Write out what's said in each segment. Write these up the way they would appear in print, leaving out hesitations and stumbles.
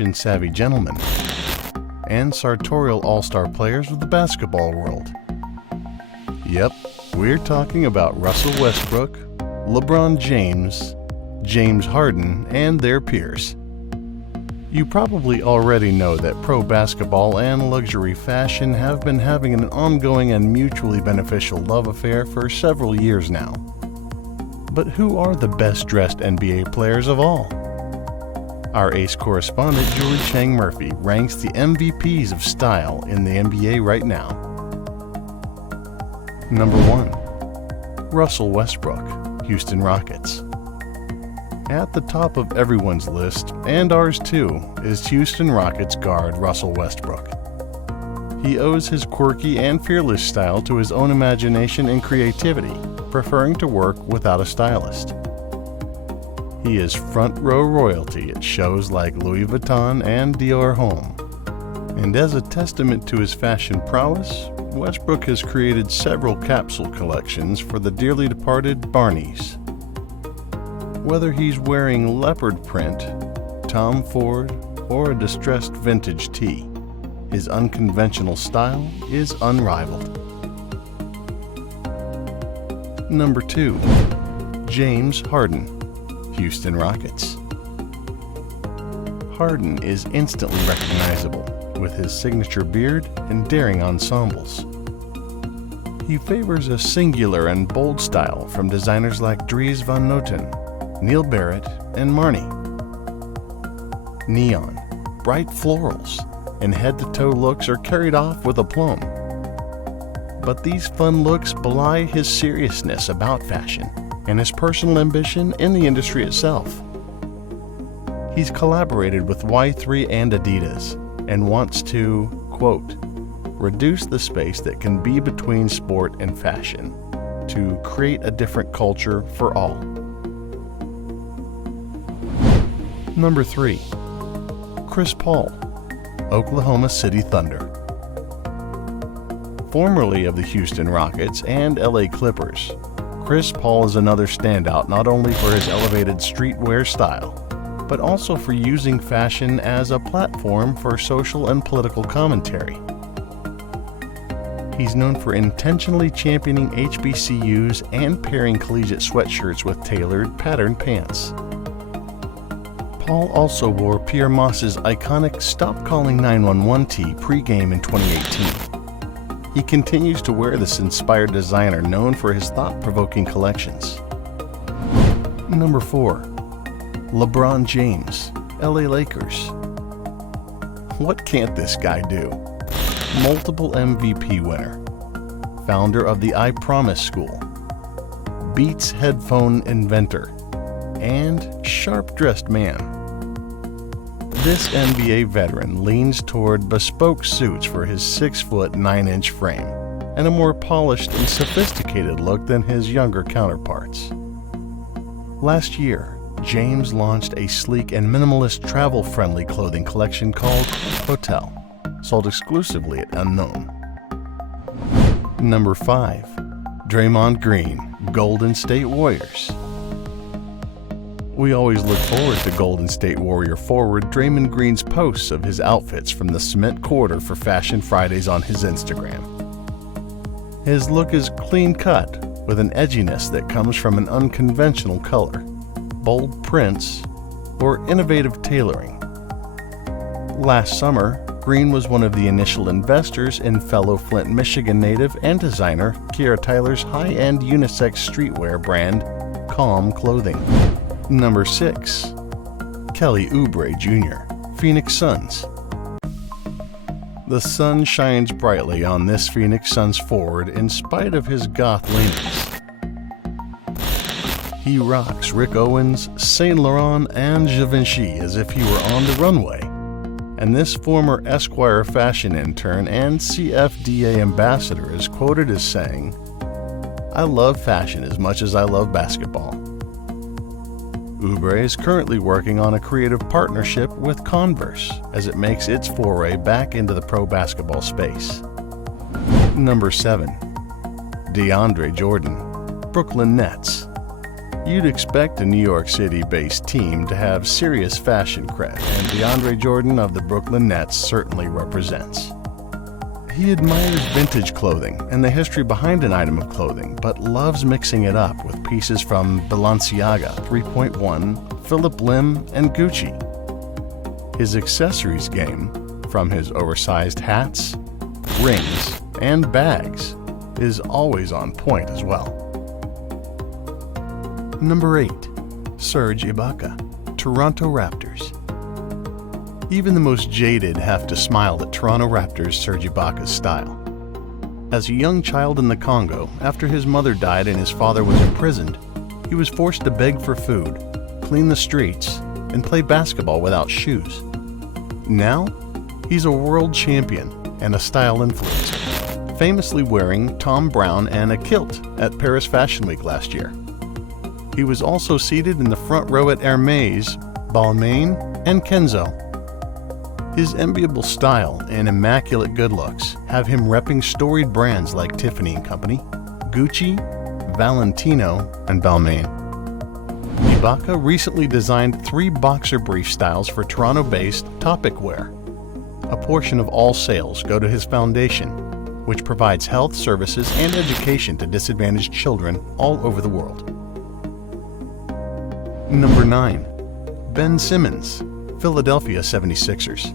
fashion-savvy gentlemen, and sartorial all-star players of the basketball world. Yep, we're talking about Russell Westbrook, LeBron James, James Harden, and their peers. You probably already know that pro basketball and luxury fashion have been having an ongoing and mutually beneficial love affair for several years now. But who are the best-dressed NBA players of all? Our ace correspondent Julie Chang Murphy ranks the MVPs of style in the NBA right now. Number 1. Russell Westbrook, Houston Rockets. At the top of everyone's list, and ours too, is Houston Rockets guard Russell Westbrook. He owes his quirky and fearless style to his own imagination and creativity, preferring to work without a stylist. He is front row royalty at shows like Louis Vuitton and Dior Homme. And as a testament to his fashion prowess, Westbrook has created several capsule collections for the dearly departed Barneys. Whether he's wearing leopard print, Tom Ford, or a distressed vintage tee, his unconventional style is unrivaled. Number 2. James Harden, Houston Rockets. Harden is instantly recognizable with his signature beard and daring ensembles. He favors a singular and bold style from designers like Dries Van Noten, Neil Barrett, and Marni. Neon, bright florals, and head-to-toe looks are carried off with aplomb. But these fun looks belie his seriousness about fashion and his personal ambition in the industry itself. He's collaborated with Y3 and Adidas and wants to, quote, reduce the space that can be between sport and fashion to create a different culture for all. Number 3. Chris Paul, Oklahoma City Thunder. Formerly of the Houston Rockets and LA Clippers, Chris Paul is another standout not only for his elevated streetwear style, but also for using fashion as a platform for social and political commentary. He's known for intentionally championing HBCUs and pairing collegiate sweatshirts with tailored, patterned pants. Paul also wore Pierre Moss's iconic Stop Calling 911 tee pre-game in 2018. He continues to wear this inspired designer known for his thought-provoking collections. Number 4. LeBron James, LA Lakers. What can't this guy do? Multiple MVP winner, founder of the I Promise School, Beats headphone inventor, and sharp-dressed man. This NBA veteran leans toward bespoke suits for his 6-foot 9-inch frame and a more polished and sophisticated look than his younger counterparts. Last year, James launched a sleek and minimalist travel-friendly clothing collection called Hotel, sold exclusively at Unknown. Number 5. Draymond Green, Golden State Warriors. We always look forward to Golden State Warrior forward Draymond Green's posts of his outfits from the Cement Quarter for Fashion Fridays on his Instagram. His look is clean-cut with an edginess that comes from an unconventional color, bold prints, or innovative tailoring. Last summer, Green was one of the initial investors in fellow Flint, Michigan native and designer Kiara Tyler's high-end unisex streetwear brand, Calm Clothing. Number 6. Kelly Oubre Jr., Phoenix Suns. The sun shines brightly on this Phoenix Suns forward in spite of his goth leanings. He rocks Rick Owens, Saint Laurent, and Givenchy as if he were on the runway. And this former Esquire fashion intern and CFDA ambassador is quoted as saying, "I love fashion as much as I love basketball." Oubre is currently working on a creative partnership with Converse as it makes its foray back into the pro basketball space. Number 7. DeAndre Jordan, Brooklyn Nets. You'd expect a New York City-based team to have serious fashion cred, and DeAndre Jordan of the Brooklyn Nets certainly represents. He admires vintage clothing and the history behind an item of clothing, but loves mixing it up with pieces from Balenciaga, 3.1, Philip Lim, and Gucci. His accessories game, from his oversized hats, rings, and bags, is always on point as well. Number 8. Serge Ibaka, Toronto Raptors. Even the most jaded have to smile at Toronto Raptors' Serge Ibaka's style. As a young child in the Congo, after his mother died and his father was imprisoned, he was forced to beg for food, clean the streets, and play basketball without shoes. Now, he's a world champion and a style influencer, famously wearing Thom Browne and a kilt at Paris Fashion Week last year. He was also seated in the front row at Hermès, Balmain, and Kenzo. His enviable style and immaculate good looks have him repping storied brands like Tiffany & Company, Gucci, Valentino, and Balmain. Ibaka recently designed 3 boxer brief styles for Toronto-based Topic Wear. A portion of all sales go to his foundation, which provides health services and education to disadvantaged children all over the world. Number 9. Ben Simmons, Philadelphia 76ers.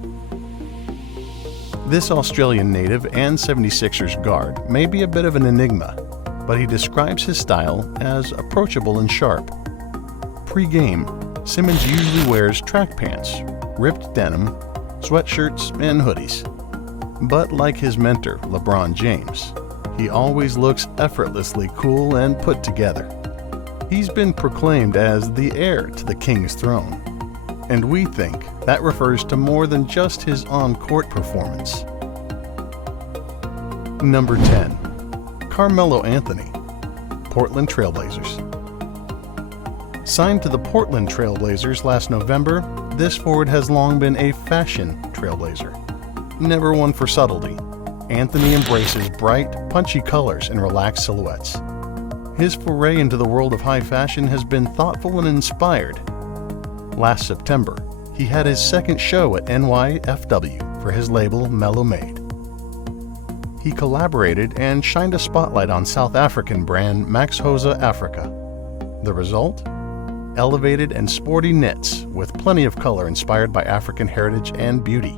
This Australian native and 76ers guard may be a bit of an enigma, but he describes his style as approachable and sharp. Pre-game, Simmons usually wears track pants, ripped denim, sweatshirts, and hoodies. But like his mentor, LeBron James, he always looks effortlessly cool and put together. He's been proclaimed as the heir to the king's throne, and we think that refers to more than just his on-court performance. Number 10. Carmelo Anthony, Portland Trail Blazers. Signed to the Portland Trail Blazers last November, this forward has long been a fashion trailblazer. Never one for subtlety, Anthony embraces bright, punchy colors and relaxed silhouettes. His foray into the world of high fashion has been thoughtful and inspired. Last September, he had his second show at NYFW for his label Mellow Made. He collaborated and shined a spotlight on South African brand Max Hosa Africa. The result? Elevated and sporty knits with plenty of color inspired by African heritage and beauty.